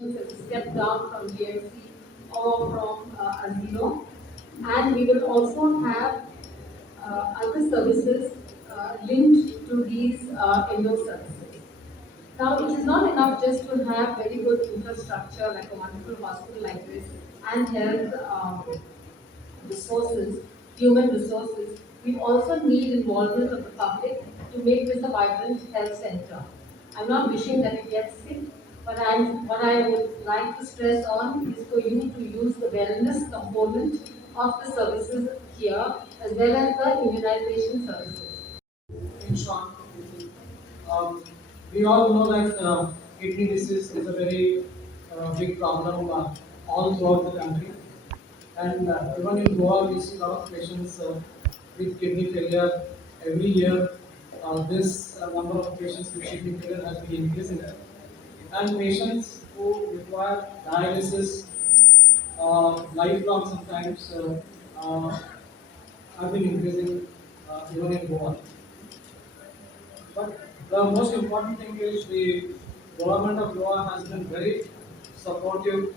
step down from GMC or from Azino, and we will also have other services linked to these indoor services. Now, it is not enough just to have very good infrastructure like a wonderful hospital like this and health resources, human resources. We also need involvement of the public to make this a vibrant health center. I'm not wishing that it gets sick, but what I would like to stress on is for you to use the wellness component of the services here as well as the immunization services. In short, um, we all know that kidney disease is a very big problem all throughout the country. And even in Goa, we see a lot of patients with kidney failure every year. This number of patients with kidney failure has been increasing. And patients who require dialysis lifelong sometimes have been increasing even in Goa. But the most important thing is the government of Goa has been very supportive,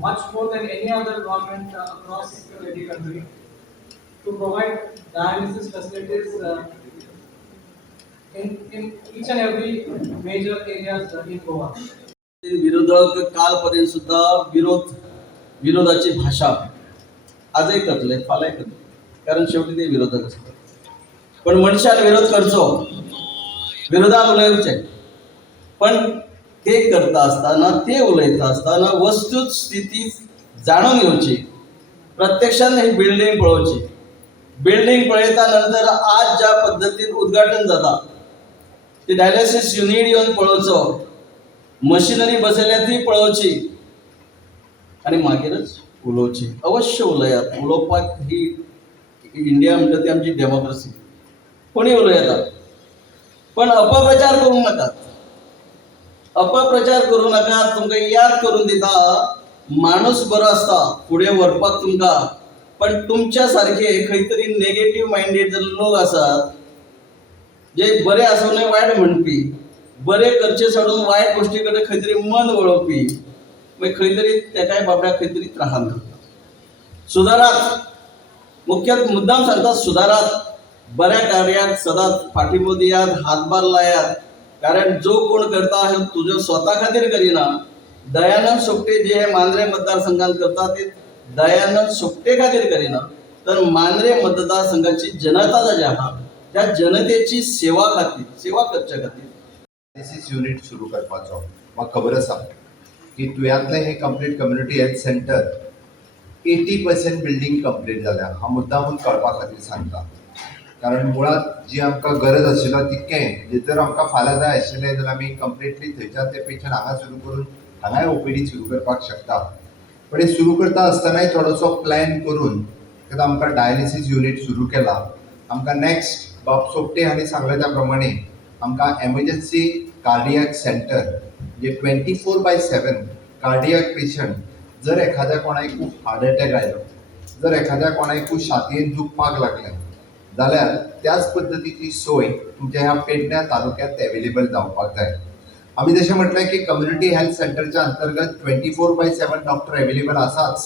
much more than any other government across the country, to provide dialysis facilities in each and every major areas in Goa. विरोधक कालपर्यंत सुद्धा विरोधाची भाषा आजही करतले फाल्यां करतले कारण शेवटी ते विरोधक असतात पण मनशान विरोध करचो विरोधात उलयचे पण ते करता असताना ते उलयता असताना वस्तुस्थिती जाणून घेवची प्रत्यक्षात ही बिल्डिंग पळोवची बिल्डिंग पळयता नंतर आज ज्या पद्धतीन उद्घाटन जाता ते डायलिसिस युनिट येऊन पळोवचो मशिनरी बसयल्या ती पळोवची आणि मागीरच उलोवची अवश्य उलयात उलोवपाक ही इंडिया म्हणटा ती आमची डेमोक्रेसी कोणी उलयता पण अपप्रचार करूं नाकात अपप्रचार करूं नाकात तुमकां याद करून दिता माणूस बरो आसता फुडें व्हरपाक तुमकां पण तुमच्या सारखे खंय तरी नेगेटिव्ह माइंडेड जर लोक आसात जे बरे आसूनय वायट म्हणपी बरे करचे सोडून वायट गोष्टी कडेन खंय तरी मन वळोवपी मागीर खंय तरी तेकाय बाबड्याक खंय तरी त्रासान करता सुदारात मुख्य मुद्दाम सांगता सुदारात बऱ्या कार्याक सदांच फाटीबो दियात हातभार लायात कारण जो कोण करता हे तुझ्या स्वता खातीर करिना दयानंद सोपटे जे हे मांद्रे मतदारसंघात करता ते दयानंद सोपटे खातीर करिना तर मांद्रे मतदारसंघाची जनता जी आहा त्या जनतेची सेवा करच्या खातीर डायलिसिस युनिट सुरू करपाचो म्हाका खबर आसा की तुयांतलें हें complete community health centre 80% building complete जाल्या हांव मुद्दामून कळपा खातीर सांगता कारण मुळात जी आमकां गरज आशिल्लो तितकें जर आमकां फाल्यां जाय आशिल्लें जाल्यार आमी कंप्लिटली थंयच्यान ते पेशंट हांगा सुरू करून हांगाय ओपीडी सुरू करपाक शकता पण हे सुरू करता आसतनाय थोडोसो प्लॅन करून कित्याक आमकां डायलिसीस युनिट सुरू केला आमकां नेक्स्ट बाब सोपटे हांणी सांगले त्या प्रमाणे आमकां एमर्जन्सी कार्डियक सेंटर जे 24/7 कार्डियक पेशंट जर एखाद्या कोणाक खूब हार्ट अटॅक आयलो जर एखाद्या कोणाक खूब छातयेन दुखपाक लागलें जाल्यार त्याच पद्दतीची सोय तुमच्या ह्या पेडण्या तालुक्यांत एवेलेबल जावपाक जाय आमी जशें म्हटलें की कम्युनिटी हेल्थ सेंटरच्या अंतर्गत 24/7 डॉक्टर एवेलेबल आसाच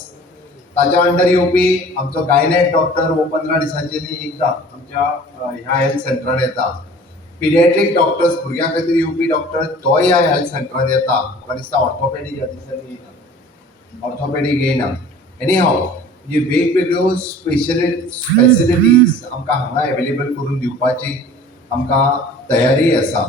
ताच्या अंडर येवपी आमचो गायनेक डॉक्टर हो 15 दिसांनी एकदां आमच्या ह्या हेल्थ सेंटरान येता पिडियाट्रीक डॉक्टर्स भुरग्यां खातीर येवपी डॉक्टर तोय ह्या हेल्थ सेंटरान येता म्हाका दिसता ऑर्थोपेडीक ह्या दिसांनी येना ऑर्थोपेडीक येना एनी हाव म्हणजे वेगवेगळ्यो स्पेशलिटीज आमकां हांगा एवेलेबल करून दिवपाची आमकां तयारी आसा